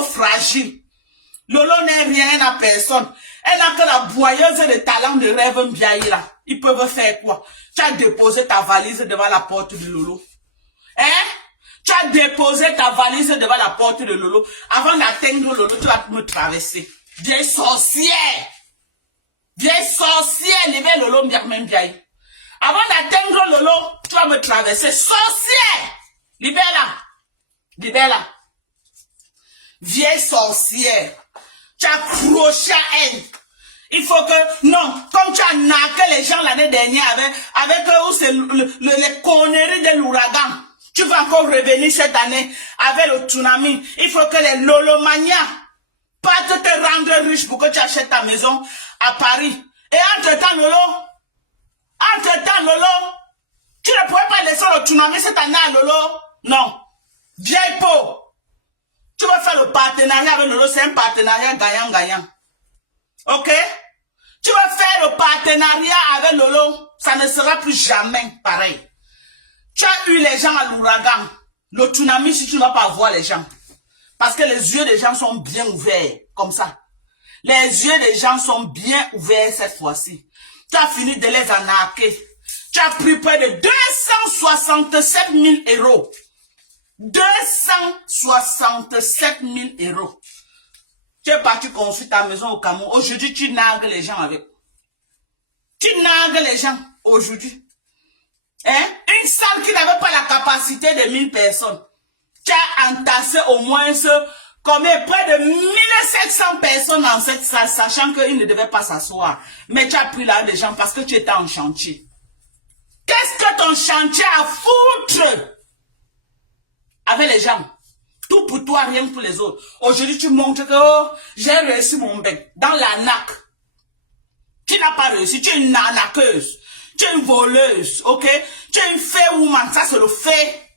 fragile. Lolo n'est rien à personne. Elle n'a que la boyeuse de talent de rêve Mbiaïra. Ils peuvent faire quoi? Tu as déposé ta valise devant la porte de Lolo. Hein? Tu as déposé ta valise devant la porte de Lolo. Avant d'atteindre Lolo, tu vas me traverser. Vieille sorcière! Vieille sorcière! Libère Lolo Mbiaï. Avant d'atteindre Lolo, tu vas me traverser. Sorcière! Libère-la! Libère-la! Vieille sorcière! Tu as accroché à elle. Il faut que, non, comme tu as naqué les gens l'année dernière avec les conneries de l'ouragan, tu vas encore revenir cette année avec le tsunami. Il faut que les lolomanias partent te rendre riche pour que tu achètes ta maison à Paris. Et entre-temps, Lolo, tu ne pourrais pas laisser le tsunami cette année à Lolo? Non. Vieille peau. Tu vas faire le partenariat avec Lolo, c'est un partenariat gagnant-gagnant. Ok? Tu vas faire le partenariat avec Lolo, ça ne sera plus jamais pareil. Tu as eu les gens à l'ouragan. Le tsunami, si tu ne vas pas voir les gens. Parce que les yeux des gens sont bien ouverts, comme ça. Les yeux des gens sont bien ouverts cette fois-ci. Tu as fini de les arnaquer. Tu as pris près de 267 000 euros. 267 000 euros. Tu es parti construire ta maison au Cameroun. Aujourd'hui, tu nargues les gens avec. Tu nargues les gens aujourd'hui. Hein? Une salle qui n'avait pas la capacité de 1000 personnes. Tu as entassé au moins combien? Près de 1700 personnes dans cette salle, sachant qu'ils ne devaient pas s'asseoir. Mais tu as pris là des gens parce que tu étais en chantier. Qu'est-ce que ton chantier a foutre avec les gens? Tout pour toi, rien pour les autres. Aujourd'hui, tu montres que oh, j'ai réussi mon bec dans l'arnaque. Tu n'as pas réussi, tu es une arnaqueuse. Tu es une voleuse, ok? Tu es une fair woman, ça c'est le fait.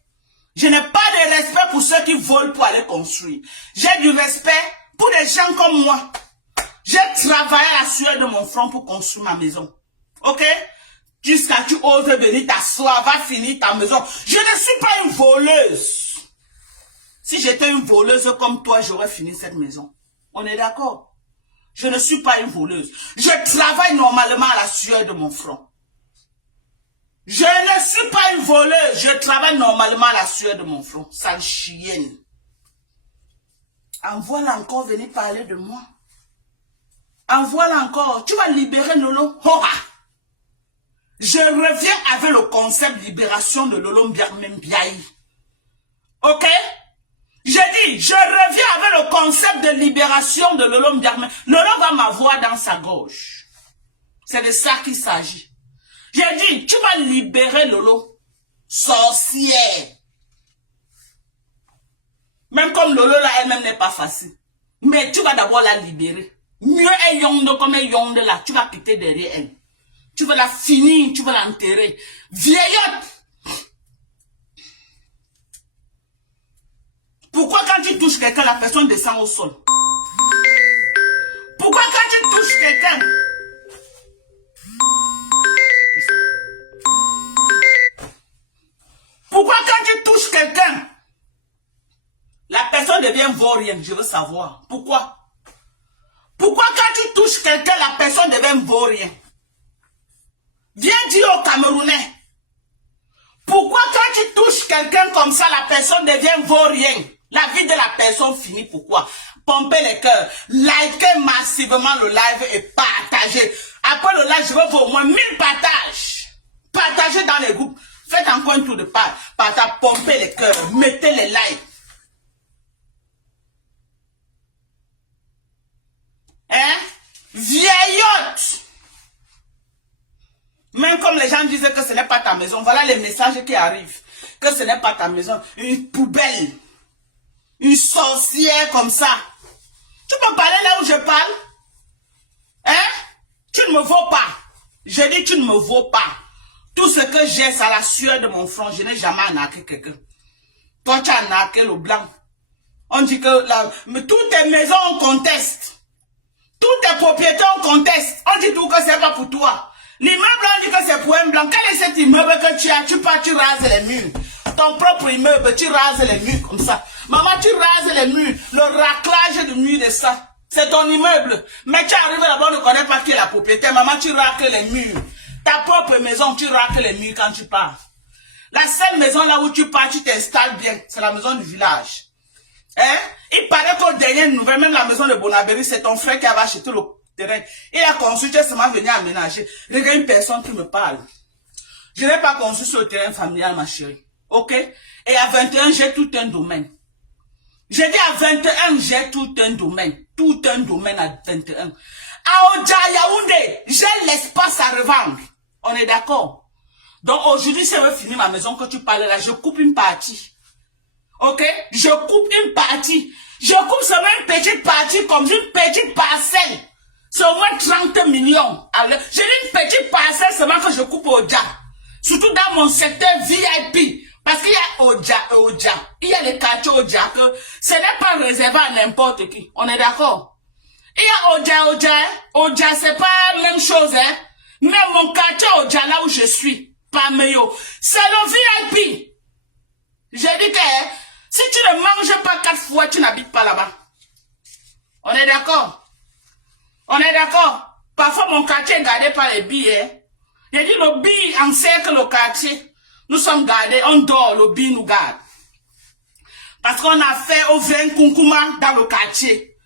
Je n'ai pas de respect pour ceux qui volent pour aller construire. J'ai du respect pour des gens comme moi. J'ai travaillé à la sueur de mon front pour construire ma maison. Ok? Jusqu'à tu oses venir t'asseoir, va finir ta maison. Je ne suis pas une voleuse. Si j'étais une voleuse comme toi, j'aurais fini cette maison. On est d'accord? Je ne suis pas une voleuse. Je travaille normalement à la sueur de mon front. Je ne suis pas une voleuse. Je travaille normalement à la sueur de mon front. Sale chienne. Envoie-la encore venir parler de moi. Envoie-la encore. Tu vas libérer Lolo. Hora. Je reviens avec le concept de libération de Lolo Mbiaï. Ok? J'ai dit, je reviens avec le concept de libération de Lolo Mbiaï. Lolo va m'avoir dans sa gauche. C'est de ça qu'il s'agit. J'ai dit, tu vas libérer Lolo. Sorcière. Même comme Lolo là, elle-même n'est pas facile. Mais tu vas d'abord la libérer. Mieux elle yonde comme elle yonde là, tu vas quitter derrière elle. Tu vas la finir, tu vas l'enterrer. Vieillotte. Pourquoi quand tu touches quelqu'un, la personne descend au sol? Pourquoi quand tu touches quelqu'un? Pourquoi quand tu touches quelqu'un, la personne devient vaurien? Je veux savoir. Pourquoi? Pourquoi quand tu touches quelqu'un, la personne devient vaurien? Viens dire aux Camerounais. Pourquoi quand tu touches quelqu'un comme ça, la personne devient vaurien? La vie de la personne finit. Pourquoi? Pompez les cœurs. Likez massivement le live et partagez. Après le live, je veux au moins 1000 partages. Partagez dans les groupes. Faites encore un tour de partage. Pompez les cœurs. Mettez les likes. Hein? Vieillotte. Même comme les gens disaient que ce n'est pas ta maison. Voilà les messages qui arrivent. Que ce n'est pas ta maison. Une poubelle. Une sorcière comme ça. Tu peux parler là où je parle? Hein? Tu ne me vaux pas. Je dis tu ne me vaux pas. Tout ce que j'ai, c'est à la sueur de mon front. Je n'ai jamais arnaqué quelqu'un. Toi, tu as arnaqué le blanc. On dit que mais toutes tes maisons, on conteste. Toutes tes propriétés, on conteste. On dit tout que c'est pas pour toi. L'immeuble, on dit que c'est pour un blanc. Quel est cet immeuble que tu as? Tu pars, tu rases les murs. Ton propre immeuble, tu rases les murs comme ça. Maman, tu rases les murs. Le raclage du mur de ça. C'est ton immeuble. Mais tu arrives là-bas, on ne connaît pas qui est la propriétaire. Maman, tu racles les murs. Ta propre maison, tu racles les murs quand tu pars. La seule maison là où tu pars, tu t'installes bien. C'est la maison du village. Hein? Il paraît qu'au dernier nouvelle, même la maison de Bonaberry, c'est ton frère qui avait acheté le terrain. Il a construit, tu es seulement venu aménager. Regarde une personne qui me parle. Je n'ai pas construit sur le terrain familial, ma chérie. Ok? Et à 21, j'ai tout un domaine. J'ai dit à 21, j'ai tout un domaine. Tout un domaine à 21. À Oja Yaoundé, j'ai l'espace à revendre. On est d'accord? Donc aujourd'hui, si je veux finir ma maison que tu parles là, je coupe une partie. Ok? Je coupe une partie. Je coupe seulement une petite partie comme une petite parcelle. C'est au moins 30 millions. J'ai une petite parcelle seulement que je coupe au Oja. Surtout dans mon secteur VIP. Parce qu'il y a Oja. Il y a les quartiers Oja que ce n'est pas réservé à n'importe qui. On est d'accord? Il y a Oja. Oja, c'est pas la même chose, hein. Mais mon quartier Oja, là où je suis, pas meilleur, c'est le VIP. J'ai dit que si tu ne manges pas 4 fois, tu n'habites pas là-bas. On est d'accord? On est d'accord? Parfois, mon quartier est gardé par les billets. J'ai dit le billet encercle le quartier. Nous sommes gardés, on dort, le billet nous garde. Parce qu'on a fait au vrai Kunkuma dans le quartier.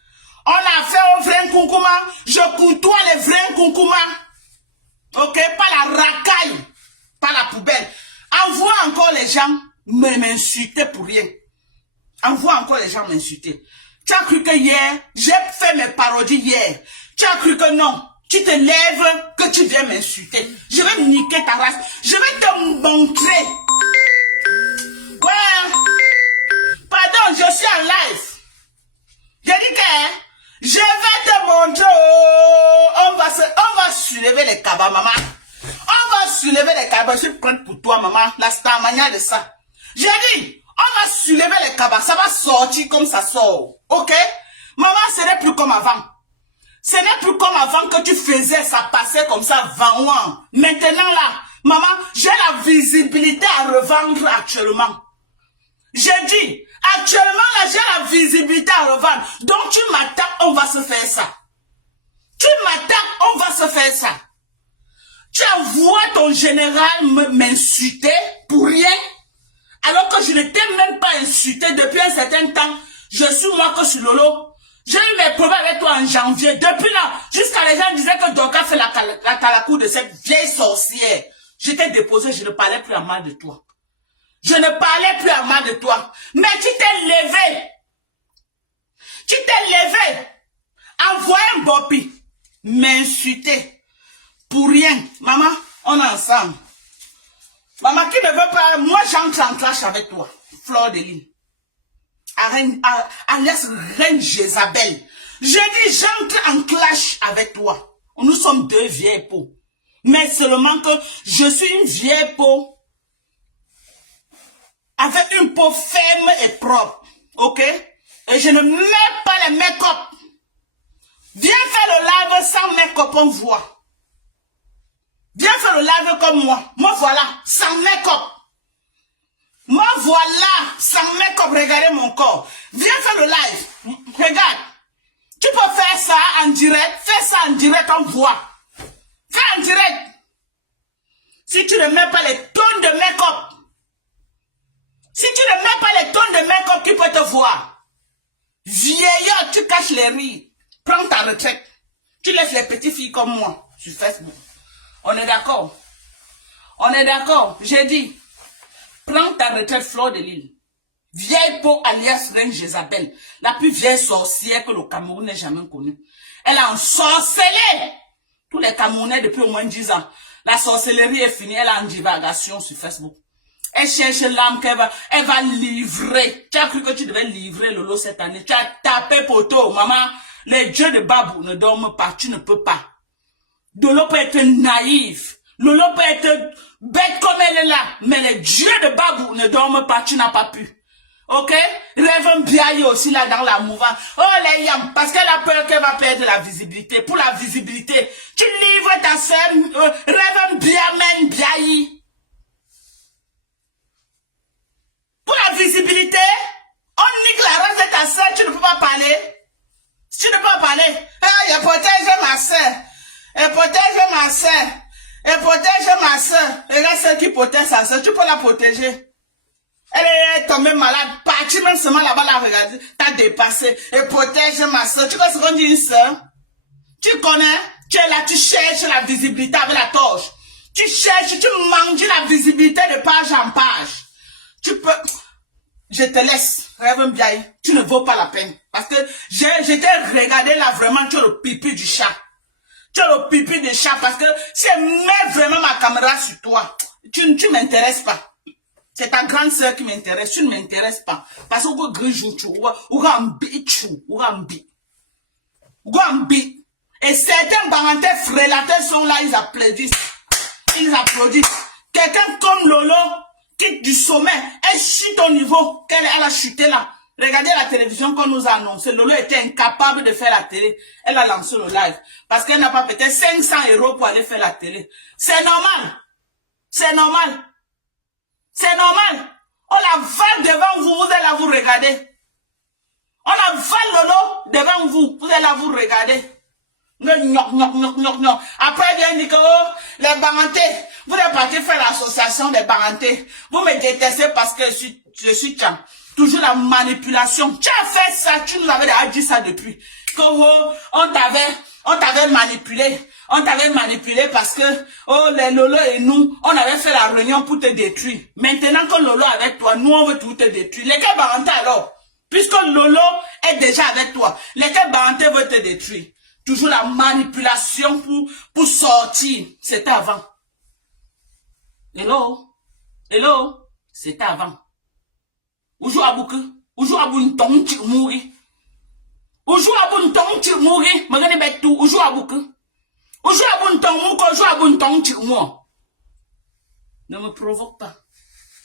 On a fait au vrai Kunkuma, je côtoie les vrais Kunkuma. Ok? Pas la racaille, pas la poubelle. Envoie encore les gens m'insulter pour rien. Envoie encore les gens m'insulter. Tu as cru que hier, j'ai fait mes parodies hier. Tu as cru que non. Tu te lèves, que tu viens m'insulter. Je vais niquer ta race. Je vais te montrer. Ouais. Pardon, je suis en live. J'ai dit que je vais te montrer. On va soulever les cabas, maman. On va soulever les cabas. Je suis prête pour toi, maman. La starmania de ça. J'ai dit, on va soulever les cabas. Ça va sortir comme ça sort. Ok? Maman, ce n'est plus comme avant. Ce n'est plus comme avant que tu faisais, ça passait comme ça, vent. Maintenant là, maman, j'ai la visibilité à revendre actuellement. J'ai dit, actuellement là, j'ai la visibilité à revendre. Donc tu m'attaques, on va se faire ça. Tu m'attaques, on va se faire ça. Tu envoies ton général m'insulter pour rien, alors que je ne t'ai même pas insulté depuis un certain temps. Je suis moi que sur Lolo. J'ai eu mes problèmes avec toi en janvier. Depuis là, jusqu'à les gens disaient que Doka fait la calacour de cette vieille sorcière. Je t'ai déposé, je ne parlais plus à mal de toi. Je ne parlais plus à mal de toi. Mais tu t'es levé. Tu t'es levé. Envoyer un bopi. M'insulter. Pour rien. Maman, on est ensemble. Maman qui ne veut pas, moi j'entre en clash avec toi. Fleur de Lille. Alias Reine Jézabel. Je dis, j'entre en clash avec toi. Nous sommes deux vieilles peaux. Mais seulement que je suis une vieille peau avec une peau ferme et propre. Ok? Et je ne mets pas les make-up. Viens faire le live sans make-up, on voit. Viens faire le live comme moi. Moi voilà, sans make-up. Moi voilà, sans make-up, regardez mon corps. Viens faire le live. Regarde. Tu peux faire ça en direct. Fais ça en direct, on voit. Fais en direct. Si tu ne mets pas les tonnes de make-up. Si tu ne mets pas les tonnes de make-up qui peut te voir. Vieillard, tu caches les rires. Prends ta retraite. Tu laisses les petites filles comme moi sur Facebook. On est d'accord? On est d'accord? J'ai dit. Prends ta retraite, Fleur de Lille. Vieille peau alias Reine Jézabel. La plus vieille sorcière que le Cameroun n'ait jamais connue. Elle a ensorcelé tous les Camerounais depuis au moins 10 ans. La sorcellerie est finie. Elle est en divagation sur Facebook. Elle cherche l'âme qu'elle va livrer. Tu as cru que tu devais livrer Lolo cette année. Tu as tapé poteau, maman. Les dieux de Babou ne dorment pas. Tu ne peux pas. Lolo peut être naïf. Lolo peut être bête comme elle est là. Mais les dieux de Babou ne dorment pas. Tu n'as pas pu. Ok? Rêve bien aussi là dans la mouvance. Oh les yams, parce qu'elle a peur qu'elle va perdre la visibilité. Pour la visibilité, tu livres ta soeur, rêve bien men bien. Pour la visibilité, on nique la race de ta soeur, tu ne peux pas parler. Tu ne peux pas parler. Ah, elle protège ma soeur. Elle protège ma soeur. Elle protège ma soeur. Regarde celle qui protège sa soeur, tu peux la protéger. Elle est tombée malade, partie même seulement là-bas, la regarder, t'as dépassé, et protège ma soeur. Tu vois ce qu'on dit une soeur? Tu connais? Tu es là, tu cherches la visibilité avec la torche. Tu cherches, tu manges la visibilité de page en page. Tu peux, je te laisse, rêve bien, tu ne vaux pas la peine. Parce que je t'ai regardé là vraiment, tu as le pipi du chat. Tu as le pipi du chat parce que si je mets vraiment ma caméra sur toi, tu m'intéresses pas. C'est ta grande sœur qui m'intéresse, tu ne m'intéresses pas. Parce que vous grijou, ou gambi. Et certains parentés frélateurs sont là, ils applaudissent. Ils applaudissent. Quelqu'un comme Lolo, quitte du sommet, elle chute au niveau qu'elle a chuté là. Regardez la télévision qu'on nous a annoncé. Lolo était incapable de faire la télé. Elle a lancé le live. Parce qu'elle n'a pas peut-être 500 € pour aller faire la télé. C'est normal. C'est normal. C'est normal. On la vale devant vous, vous allez là vous regarder. On la vale Lolo devant vous, vous allez là vous regarder. Après, il vient dire que oh, les barantés, vous êtes parti faire l'association des barantés. Vous me détestez parce que je suis tcham. Toujours la manipulation. Tu as fait ça, tu nous avais déjà dit ça depuis. Que oh, on t'avait manipulé. On t'avait manipulé parce que, oh, les Lolo et nous, on avait fait la réunion pour te détruire. Maintenant que Lolo est avec toi, nous, on veut tout te détruire. Lesquels barantés alors? Puisque Lolo est déjà avec toi, lesquels barantés veulent te détruire? Toujours la manipulation pour sortir. C'était avant. Hello? Hello? C'était avant. Oujou abouke? Oujou abou ton tu mourir? Oujou abou ton tu mourir? Magane bet tout. Oujou abouke? Oujou abou ton mouko? Oujou abou ton tu mourir? Ne me provoque pas.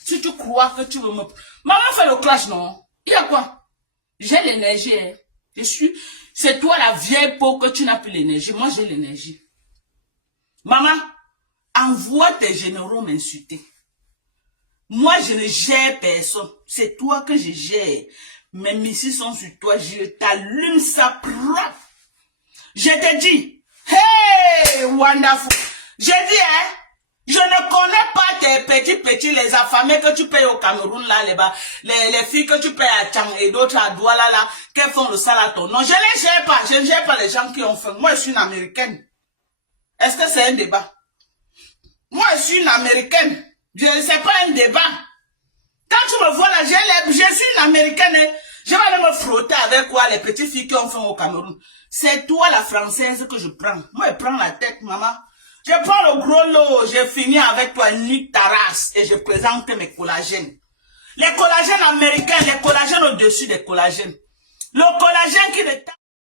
Si tu crois que tu veux me... Maman fait le clash, non? Il y a quoi? J'ai l'énergie, hein. Je suis... C'est toi la vieille peau que tu n'as plus l'énergie. Moi, j'ai l'énergie. Maman, envoie tes généraux m'insulter. Moi, je ne gère personne. C'est toi que je gère. Mes missiles sont sur toi. Je t'allume ça propre. Je te dis, hey, wonderful. Je dis, hein, je ne connais pas tes petits, les affamés que tu payes au Cameroun, là, les filles que tu payes à Tchang et d'autres à Douala, là, qui font le salaton. Non, je ne les gère pas. Je ne gère pas les gens qui ont faim. Moi, je suis une Américaine. Est-ce que c'est un débat? Moi, je suis une Américaine. C'est pas un débat. Quand tu me vois là, je suis une Américaine. Hein. Je vais aller me frotter avec quoi les petites filles qui ont faim au Cameroun. C'est toi la Française que je prends. Moi, je prends la tête, maman. Je prends le gros lot. Je finis avec toi, nique ta race. Et je présente mes collagènes. Les collagènes américains, les collagènes au-dessus des collagènes. Le collagène qui ne